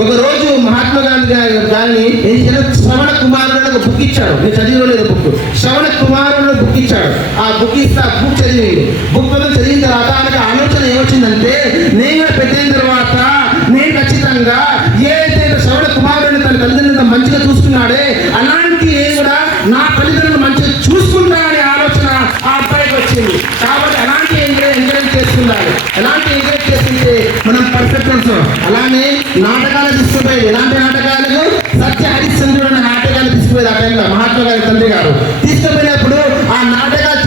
ఒకరోజు మహాత్మా గాంధీ గారిని శ్రవణ కుమారుడు ఒక బుక్ ఇచ్చాడు. నేను చదివలేదు బుక్. శ్రవణ కుమారుడు బుక్ ఇచ్చాడు. ఆ బుక్ ఇస్తే ఆ బుక్ చదివేది. బుక్ చదివిన తర్వాత ఆయనకి ఆలోచన ఏమొచ్చిందంటే, నేను పెట్టిన తర్వాత నేను ఖచ్చితంగా ఏదైతే శ్రవణ కుమారుడిని తన తల్లిదండ్రులు మంచిగా చూసుకున్నాడే, అలాంటి నేను కూడా నా తల్లిదండ్రులు మంచిగా చూసుకుంటా అనే ఆలోచన ఆ అబ్బాయికి వచ్చింది. కాబట్టి అలాంటి ఎంకరేజ్ చేస్తున్నారు. ఎలాంటి ఎంకరేజ్ చేస్తుంటే మనం పర్ఫెక్ట్ ఉంటాం. అలానే నాటకాలు తీసుకుపోయి, ఎలాంటి నాటకాలకు సత్య హరిశ్చంద్రుడు అనే నాటకాలు తీసుకుపోయేది. ఆ టైంలో మహాత్మా గారి తండ్రి గారు తీసుకుపోయినప్పుడు ఆ నాటకాలు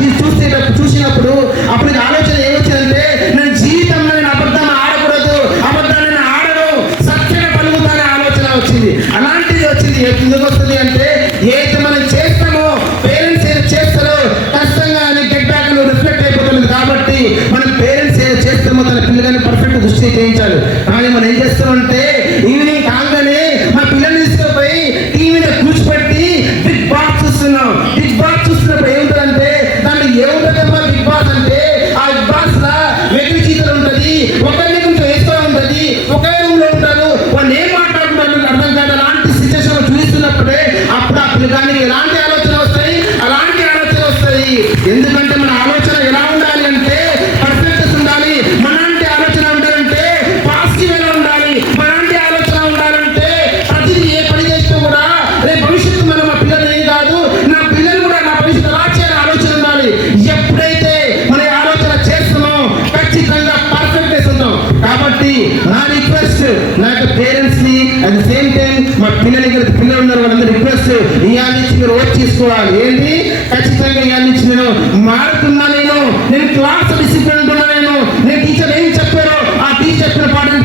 చూసినప్పుడు అప్పుడు ఆలోచన ఏమొచ్చిందంటే, నేను జీవితంలో నేను అబద్ధం ఆడకూడదు, అబద్ధాన్ని నేను ఆడను, సత్యంగా పలుకుతానే ఆలోచన వచ్చింది. అలాంటిది వచ్చింది. ఎందుకు వస్తుంది అంటే, ఏదైతే మనం చేస్తామో పేరెంట్స్ ఏది చేస్తారో ఖచ్చితంగా గెట్ బ్యాక్ రిఫ్లెక్ట్ అయిపోతుంది. కాబట్టి మనం పేరెంట్స్ ఏది చేస్తామో తన పిల్లలని పర్ఫెక్ట్ దృష్టి చేయించాలి. కానీ మనం ఏం చేస్తామంటే, ఈవినింగ్ కాగానే మా పిల్లల్ని తీసుకుపోయి టీవీ మీద కూర్చోబెట్టి బిగ్ బాస్ చూస్తున్నాం. బిగ్ బాస్ చూస్తున్నప్పుడు ఏముంటుందంటే, దాంట్లో ఏముంటుందమ్మా బిగ్ బాస్ అంటే, ఆ బిగ్ బాస్ లా వెకిలి చీతలు ఉంటుంది, ఒకరిని కొంచెం వేస్తూ ఉంటుంది, ఒకే రూమ్ లో ఉంటారు, వాళ్ళు ఏం మాట్లాడుతున్నారు అర్థం కాదు. అలాంటి సిచ్యువేషన్ చూస్తున్నప్పుడే అప్పుడు ఆ పిల్లగానికి ఎలాంటి ఆలోచన వస్తాయి, అలాంటి ఆలోచన వస్తాయి. ఎందుకంటే మన ఆలోచన ఎలా ఉండాలి అంటే పర్ఫెక్ట్ ఉండాలి. మనాంటి ఆలోచన ఉండాలంటే పాజిటివ్ గా ఉండాలి. మనాంటి ఆలోచన ఉండాలంటే ప్రతిదీ ఏ పని చేస్తూ కూడా రేపు భవిష్యత్తు మనం మా పిల్లలు ఏం కాదు, నా పిల్లలు కూడా నా భవిష్యత్తు ఎలా చేయాలని ఆలోచన ఉండాలి. ఎప్పుడైతే మన ఆలోచన చేస్తామో ఖచ్చితంగా పర్ఫెక్ట్నెస్ ఉంటాం. కాబట్టి నా రిక్వెస్ట్ నా యొక్క పేరెంట్స్ ని, అట్ ద సేమ్ టైం మా పిల్లలు ఉన్నారు వాళ్ళందరూ రిక్వెస్ట్, ఇవాళ నుంచి మీరు ఓట్ చేసుకోవాలి. ఏంటి, ఖచ్చితంగా ఇవాళ నుంచి నేను మారుతున్నా, నేను క్లాస్ డిసిప్లిన్ ఉంటున్నా, నేను టీచర్ ఏం చెప్పారో ఆ టీచర్ చెప్పిన పాటను